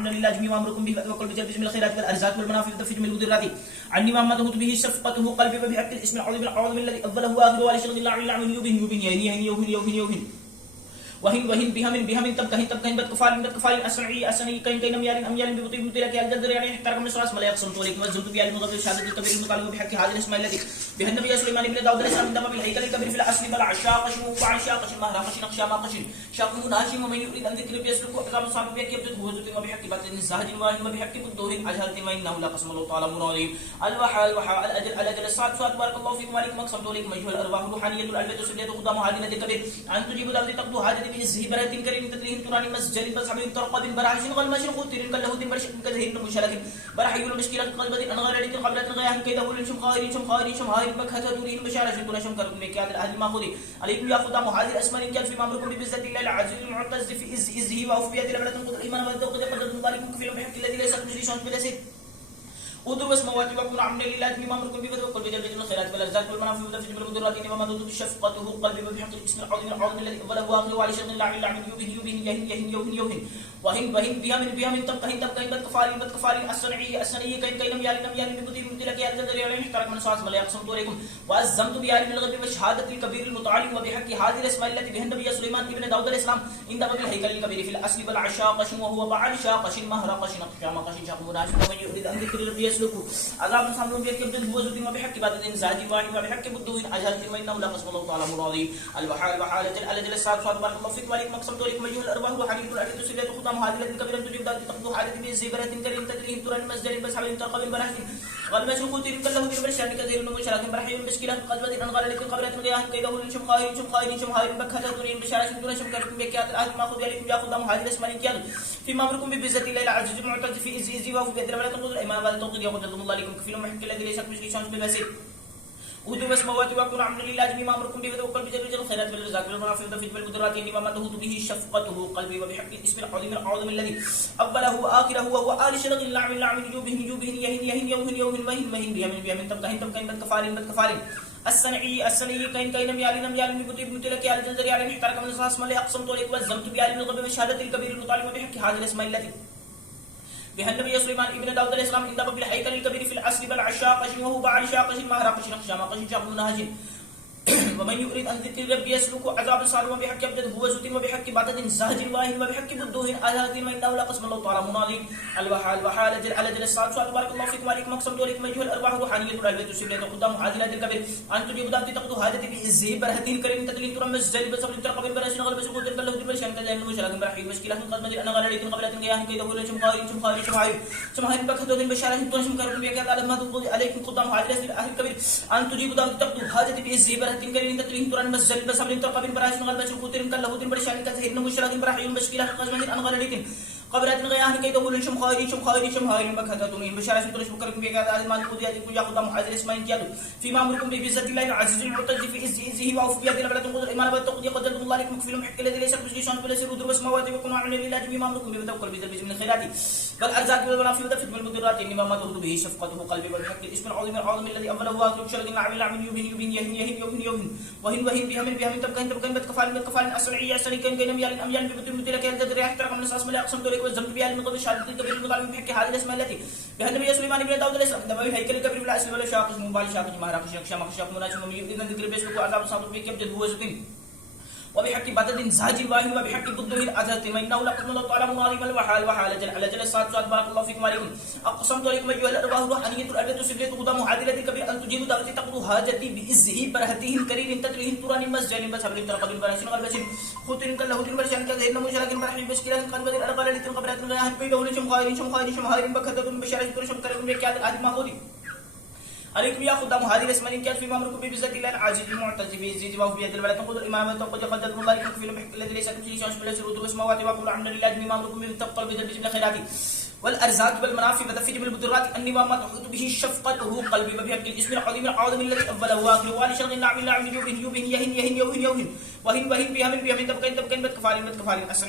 عمنا لله جميع امركم به فتوكل بجلب الخيرات والارزاق والمنافع وتفي جميع المضرات عني ما تهت به شفقته قلبي وبحق الاسم العظيم العظيم الذي افضله واخر ولا شغل الله عن يوبن يوهن وهن بهم تبكهن بتكفال أسنعي كين أميال ببطيء مطلق الجدر يعني احترق من سواس ملا يقسم طولك والزمت بيال المغفر شهادة الكبير المطالب بحق هذا الاسم الذي به النبي سليمان بن داود الإسلام دم بالهيكل الكبير في الأصل بل عشاء قشم وفعل شاء قشم مهرا قشن أخشى ما قشن شاقه ناشم ومن يريد أن ذكر بيسلك وأقام صاحب بيك يبدأ هو زوت وبحق باطن الزهد واهن وبحق الدور أجهلت ما إنه لا قسم الله تعالى مرادين الوحى الأجل الصاد صاد بارك الله فيكم عليكم أقسم طولك مجهول الأرواح الروحانية الألبة سبلية خدام هذه الكبير أن تجيب داود تقضو هذه بإزه برهة كريم تدرين تراني مسجل بس حبيب ترقب براحش قال ما شنو قلت لك له دين برش كذهين مشلك براح يقول مشكلة قلب دين أنا غير لكن قبلت غياه كذا هو شم خائرين بكهة دورين بشارة شنو شم كركم مكياد الأهل ما خذي عليكم يا خدام هذه الأسماء إن كان في أمركم ببزة الله العزيز المعتز في إزه وأوف بيد لبلة تنقض الإيمان والذوق قدر مبارك كفيل بحق الذي ليس مجلس بلا سيد ودروا اسموات وكون عمل لله بما امركم به وكل بجلب الخيرات والارزاق والمنافع وتفجير المضرات انما تدود شفقته قلبي وبحق الاسم العظيم الذي وله واخر وعلى شر الله العمل يوهن وهن تبقى بتكفال الصنعي كين يال ببدي مدلك يا الجدر يعني احترق من سواس ملا يقسم دوركم وازمت بيال من الغيب وشهاده الكبير المتعالي وبحق هذه الاسماء التي به النبي سليمان ابن داود الاسلام عند باب الهيكل الكبير في الاصل بالعشاء قشم وهو بعد شاقش مهر قشن قشام قشن شاق مناسب ومن يريد ان ذكر يسلكوا عذاب صامون بيك يبدل هو زوتي ما بحق بعد زاجي واحد وبحق بدوين اجلت ما انه لا قسم الله تعالى مرادي الوحاله الالد الساد صاد بارك الله فيك مالك مقسم دوركم ايها الارواح الروحانيه التي تسلت خدام هذه التي كبيره تجيب ذات تقضوا حاله بزبره كريم تدرين تران مسجد بس حبيب ترقب براحه قال ما شنو قلت لك له دين برشان كثير من مشارك براحه مشكله قلب دين ان قال لك قبلت غياه كيده هو شم خائرين بكهه دورين بشاره شنو شم كركم بكيات الاهل ما خذ عليكم يا خدام هذه الاسماء كان فيما امركم ببزه الله العزيز المعتز في ازي وفي بدر ولا تنقضوا الايمان ولا تنقضوا يقول الله لكم كفيل محق الذي ليس مجلس بلا ودوا اسموات وكون عمل لله بما امركم به وكل بجلب الخيرات والرزاق والمنافع وتفيد بالمضرات انما تهت به شفقته قلبي وبحق الاسم العظيم الذي اوله واخره وهو آل شرق اللعب يوبه يهن بهم تبقى بتكفال السنعي كين ميال ببطيء متلك على الجزر يعني احترق من الصاص ملي اقسم طولك والزمت بيال من الغب وشهاده الكبير المطالب بحق هذه الاسماء التي بها النبي سليمان ابن داود الاسلام عند باب الهيكل الكبير في الاصل بل عشاق وهو بعد شاق مهرا قشن خشام قشن شاق منهج ومن يريد ان ذكر ربي يسلك عذاب صار وبحق يبدد هو زوت وبحق بعدد زهج واهن وبحق بدوهن اذات ما انه لا قسم الله تعالى مناضي الوحال على جل الصاد بارك الله فيكم وعليكم اقسم دوركم ايها الارواح الروحانيه التي تسلت قدام هذه الكبير ان تجيب ذات تقضوا هذه بإزه برهتين كريم تدلين ترمز زل بسبب ترقب براشن غلب سقوط له بالشان كذا انه مشارك برحيم مشكله قد مدير انا غير لكن قبلت غياه كيده هو شم بكتو دين بشاره تنشم كركم بك على ما تقضي عليكم قدام هذه الكبير ان تجيب ذات تقضوا هذه بإزه برهتين كريم تدلين تران مسجد بسبب ترقب براشن غلب سقوط له بالشان كذا انه مشارك برحيم مشكله قد مدير انا غير لكن قبلت غياه كيده هو شم خائرين بكتو دين بشاره تنشم كركم بك على ما تقضي عليكم يا قدام هذه الاسماء كيادو فيما امركم بعزه الله العزيز المعتز في ازه واوف بيد لبلة تنقض الايمان والتقضي قدر الله لكم كفيل محق الذي ليس بجيشان بلا سر ودر اسموات وكن عمل لله بما امركم بتوكل بذنب من الخيرات والارزاق والمنافع وتفيد بالمضرات انما ما ترد به شفقته قلبي والحق الاسم العظيم الذي اوله واخر شرق العمل يوبن يهن بهم تبقى بتكفال الصنعي كين اميال ببطن متلك الجدر احترق من الاساس ملا اقسم دورك والزمت بيال من قبل شهاده الكبير المطالب بحق هذه الاسماء التي بها النبي سليمان بن داود الاسلام عندما هيكل الكبير في الاصل ولا شاقش مبال شاقش مهرا قشن خشام مناسب من يريد ان ذكر بيسلك عذاب صادق بك يبدد هو زوتين وبحق بدد زاج واهن وبحق بدوه اذات ما انه لا قسم الله تعالى مناضي الوحال على جل الصاد بارك الله فيكم وعليكم اقسمت عليكم ايها الارواح الروحانيه التي سبلت قدام هذه التي كبير ان تجيبوا دعوتي تقضوا حاجتي بإزه برهته كريم تدرين تران مسجد بس حبل ترقب براشن غلب خطين كله دين برشان كذا انه مشارك برحيم مشكله قد بدل القال لكن قبلت غياه كيده هو شم خائرين بكتو بشاره تنشم كركم بك على ما خذي عليكم يا خدام هذه الاسماء كان في امركم بعزه الله العزيز المعتز في زيد وفي بيد البلد تنقض الامام وتقضي قدر الله لكم في المحق الذي ليس كمثله شيء بلا سر وسماوات وكل عمل لله بما امركم بتقضي بذنب من الخيرات والارزاق والمنافع وتفيد بالمضرات انما ما تحط به شفقته قلبي وبحق الاسم العظيم الذي اوله واخره وعلى شر النعم يوبن يهن بهم تبقى بتكفال